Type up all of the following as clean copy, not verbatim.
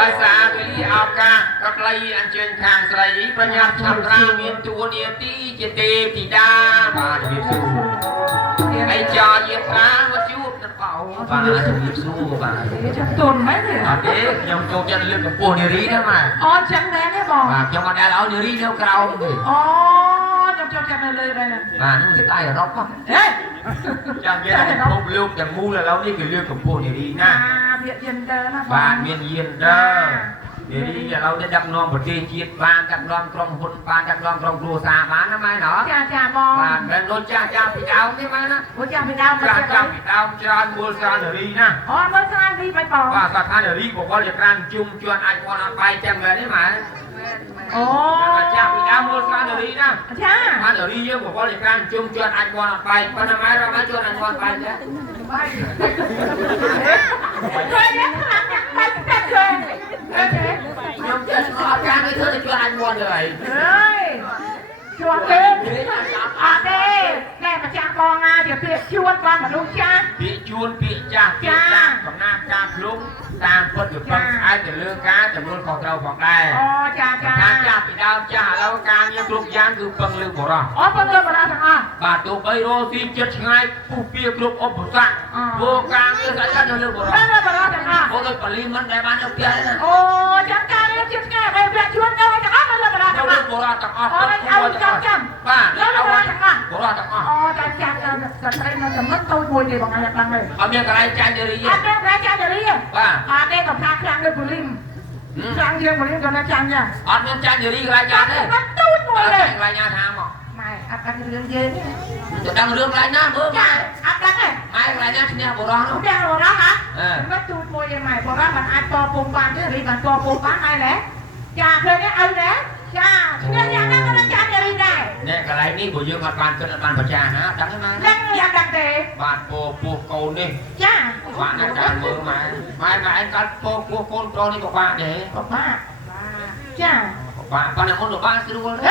ដោយសារពេលអោកាក៏ក្លីអញ្ជើញខាងស្រីប្រញាប់ឆាប់រាមានតួនាទីជាទេពធីតាបាទជំរាបសួរហើយចោយាត្រាមកជួបទៅបោបាទជំរាបសួរបាទចាំទុនមែនទេអត់ទេខ្ញុំចូលចិត្តលើកកម្ពស់នារីហ្នឹងបាទអូចឹងមែនទេបងបាទខ្ញុំអត់ដែលឲ្យនារីនៅក្រោមទេអូខ្ញុំចូលចិត្តនៅលើមែនបាទនោះស្ដាយអឺរ៉ុបហ៎ចាំមានតែពុកលោកទាំងមូលឥឡូវនេះគឺលើកកម្ពស់នារីណាវាយិនដឺណាបាទមានយិនដឺនារីឥឡូវនេះដឹកនាំប្រទេសជាតិបានដឹកនាំក្រុមហ៊ុនបានដឹកនាំក្រុមគ្រួសារបានណាម៉ែណោះចាបងបាទមិនដូចចាស់ពីដើមទេម៉ែណាចាស់ពីដើមចាស់ពីដើមច្រើនមូលស្រានារីណាអូមើលស្រានារីមិនបងបាទគាត់ថានារីបុគ្គលជាក្រានជុំជួនអាចគាត់អត់បាយចឹងមែនទេម៉ែអូចាស់ពីដើមមូលស្រានារីណាចាបាទនារីយើងបុគ្គលជាក្រានជុំជួនអាចគាត់អត់បាយប៉ុន្តែម៉ែរកជួនអាចគាត់បាយទេជួយនេះខ្លាំងណាស់មិនតែជួយខ្ញុំចេះអត់ការនេះធ្វើតែជួនអាចគាត់ទេជួនទេអត់ទេតែម្ចាស់បងណាជាពាក្យជួនបងមនុស្សចាស់ពាក្យជួនពាក្យចាស់ពាក្យចាស់កំណាព្យការភ្លុំតាមពុតទៅពឹងផ្អែកទៅលើការចំនួនខុសត្រូវផងដែរអូចាការចាស់ពីដើមចាស់ឥឡូវការងារគ្រប់យ៉ាងគឺពឹងលើបរោះអូពឹងលើបរោះទាំងអស់បាទទោះបីរស់ទីចិត្តឆ្ងាយពុះពៀគ្រប់ឧបសគ្គព្រោះការងារស្អាតទៅលើបរោះលើបរោះទាំងអស់អូដូចបលីមិនដែលបាននៅផ្ទះទេអូចាំការងារចិត្តឆ្ងាយហើយវាជួនទៅទាំងអស់លើបរោះទាំងអស់លើបរោះទាំងអស់អូឲ្យចាំបាទលើបរោះទាំងអស់បរោះទាំងអស់អូចាំស្ត្រីនៅចំណុចតូចមួយទេបងអាចដឹងទេអត់មានកន្លែងចាញ់នារីទេអត់មានកន្លែងចាញ់នារីទេបាទអត់ទេកំថាខ្លាំងដូចប៉ូលីសខ្លាំងជាងប៉ូលីសក៏នៅចាញ់ដែរអត់មានចាញ់នារីកន្លែងចាញ់ទេអត់ទូចមួយទេកន្លែងណាថាមកម៉ែអត់ដឹងរឿងយើងទៅដឹងរឿងកន្លែងណាមើលចាអត់ដឹងទេម៉ែកន្លែងណាឈ្នះបរោះនោះឈ្នះបរោះហ៎មិនទូចមួយទេម៉ែបរោះមិនអាចតពុំបានទេរីបានតពុំបានហើយណាចាឃើញទេឪណាចាឈ្នះយ៉ាងណាក៏នឹងចាញ់នារីដែរនេះកន្លែងនេះព្រោះយើងអត់បានគិតអត់បានប្រចាណាដឹងទេម៉ែដឹងយ៉ាងដឹងទេបាទពោះកូននេះចាបាទណាចាមើលម៉ែឯងកាត់ពោះកូនប្រុសនេះក៏បាក់ទេក៏បាក់ចាបាក់ប៉ុន្តែមុនក៏បាក់ស្រួលទេ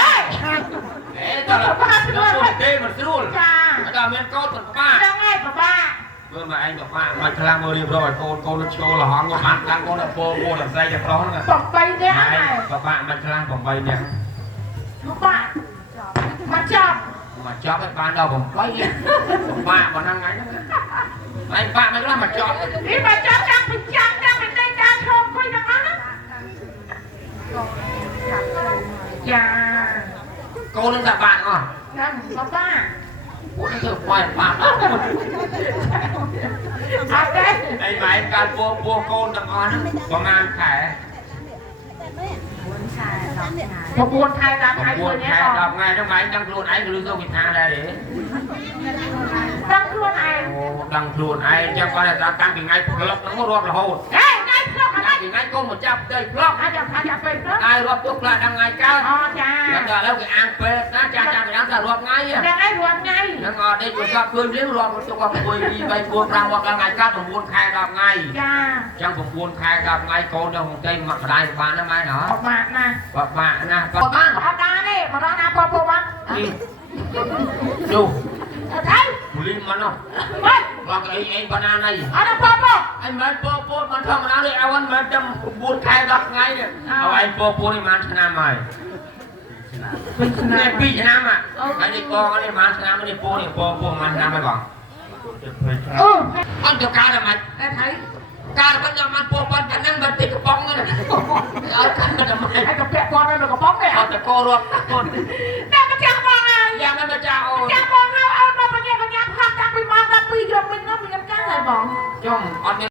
តើបាក់ស្រួលទេមិនស្រួលចាដល់មានកូនក៏បាក់ដឹងហើយក៏បាក់មើលមកឯងក៏បាក់មិនខ្លាំងមើលរៀបរយកូនឈោលហងក៏បាក់ខ្លាំងកូនពោះតែស្រីតែប្រុសហ្នឹង8នាក់ហើយក៏បាក់មិនខ្លាំង8នាក់ក៏បាក់មកចាប់ឲ្យបានដល់8បាក់ប៉ុណ្ណឹងថ្ងៃហ្នឹងឯងបាក់មិនខ្លះមកចប់នេះមកចាប់ចាំពីតែការឈប់คุยទាំងអស់ណាចាកូននឹងតែបាក់អស់ហ្នឹងក៏បាក់អូនេះធ្វើបាក់អត់ទេឯងម៉ែកាត់ពោះកូនទាំងអស់ហ្នឹងប្រហែលខែ9ខែ10ខែមួយនេះ10ថ្ងៃហ្នឹងម៉ែដឹងខ្លួនឯងឬទៅវិធានដែរទេដឹងខ្លួនឯងអូដឹងខ្លួនឯងចឹងគាត់ថាតាំងពីថ្ងៃផ្លុកហ្នឹងរាប់រហូតថ្ងៃផ្លុកតាំងពីថ្ងៃកូនមកចាប់ផ្ទៃផ្លុកចាប់ពេលផ្លុកហើយរាប់ទុកខ្លះដល់ថ្ងៃកើតអូចាដល់ឥឡូវគេអាងពេទ្យណាចាចាំម្យ៉ាងថារាប់ថ្ងៃហ្នឹងឯងរាប់ថ្ងៃហ្នឹងអត់ទេគាត់ចាប់ខ្លួនរៀងរាប់ទុកគាត់1 2 3 4 5រាប់ដល់ថ្ងៃកើត9ខែ10ថ្ងៃចាចឹង9ខែ10ថ្ងៃកូនដល់ទៅមកក្តាយបានណាម៉ែណោះបាក់ណាបាក់ណាគាត់បានអត់ដែរទេបរោះណាពោះបានជុះថៃមូលីមិនណោះបងអីបណ្ណាណៃអត់ពោះអញមិនពោះមិនធម្មតាទេអវ៉ាន់មិនចាំ9ខែ10ថ្ងៃនេះអវឯងពោះនេះបានឆ្នាំហើយ2ឆ្នាំហើយនេះកងនេះបានឆ្នាំនេះពោះបានឆ្នាំហើយបងអូអត់ទៅការតែមិនតែថៃការមិនដល់មិនពោះប៉ុណ្ណឹងមិនតិចកំប៉ុងទេអត់ការតែមិនឯងក៏ពាក់ព័ន្ធនៅកំប៉ុងទេអត់ទៅកោរាប់គាត់តែម្ចាស់បងហើយយ៉ាងមិនម្ចាស់អូម្ចាស់បងហើយអត់មកបញ្ញាផាត់តាំងពីម៉ោង12យប់វិញនោះមានការហើយបងចុងអត់